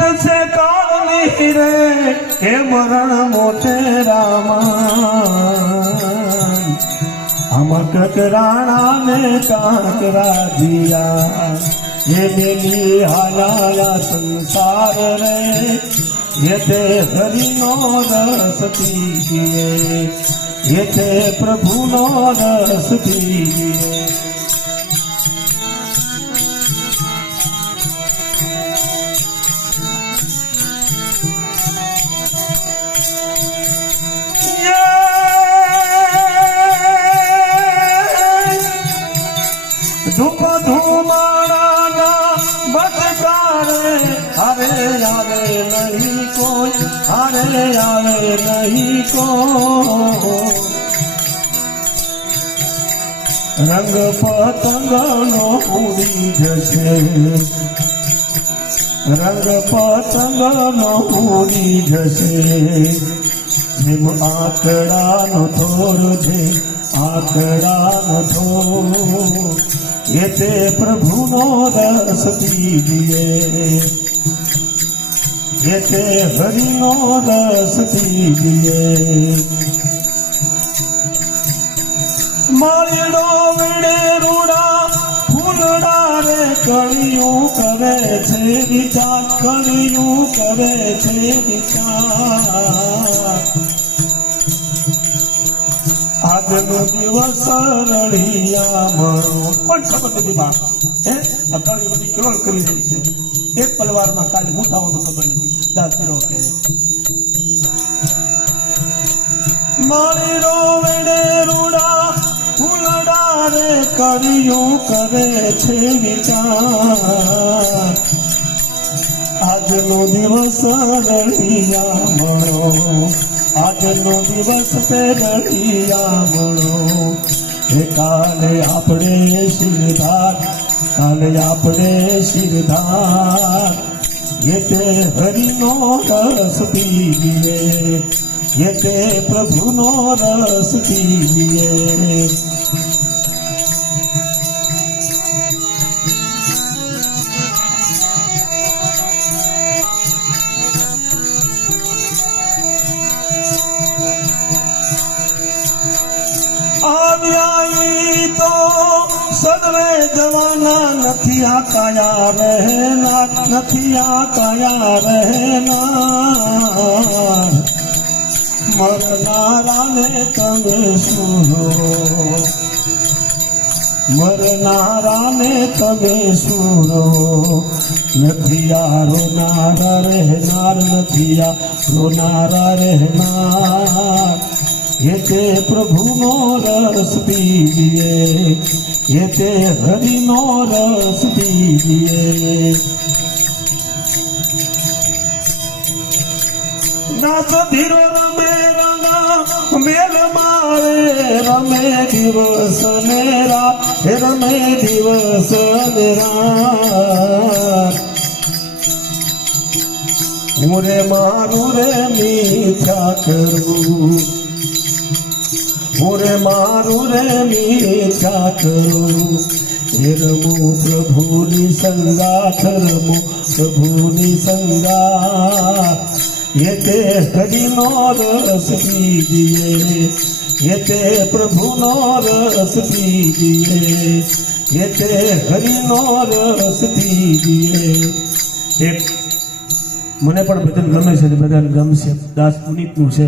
વાટ છે કાળની રે હે મરણ મોટે રામા हम ककराणा ने काकरा दिया ये मेली हालाया संसार रे ये ते हरि नो रस पीजिए ये ते प्रभु नो रस पीजिए धूप धूमाड़ा बटकारे हरे आवे नहीं कोई हरे आवे नहीं को रंग पतंग नो उड़ी जसे रंग पतंग नो उड़ी जसे જેમ આકડાનો થોર છે આકડાનો થોર ये ते प्रभु नो रस पीजिए ये ते हरि नो रस पीजिए मालिडो विड़े रूड़ा फूलड़ा रे कलियों करे छे विचार कलियों करे छे विचार આજનો દિવસ રળિયા મરો પણ ખબર નથી બા હે અકાળી બધી કેવળ કરી રહી છે એક પલવારમાં કાલે હું થવાનું ખબર નથી દાસ પીરો કે મારી રોવડે રૂડા ફૂલડા રે કરિયું કરે છે વિચાર આજનો દિવસ રળિયા મરો આજનો દિવસ તે રળિયા મળો હે કાલે આપણે શિરધાર કાલે આપણે શિરધાર ये ते हरि नो रस पीजिए ये ते प्रभु नो रस पीजिए આવ્યાઈ તો સદવે જવાના નથી આ કાયા રહેના નથી આ કાયા રહેના મરનારાને તમે સુનો મરનારાને તમે સુનો નથી આ રોનારા રહેનાર નથી આ રોનારા રહેનાર ये ते प्रभु नो रस पीजिए ये ते हरि नो रस पीजिए नाच धीरो रमे रंगा मेल मारे रमे दिवस मेरा रमे दिवस मेरा मुरे मारू रे मीठा करूं मोरे मारू रे मीठा करूं हे रमो प्रभुनी संगाथ रमो प्रभुनी संगाथ ये ते हरि नो रस पीजिए ये ते प्रभु नो रस पीजिए ये ते हरि नो रस पीजिए एक મને પણ ભજન ગમે છે બધાને ગમશે દાસ પુનિતનું છે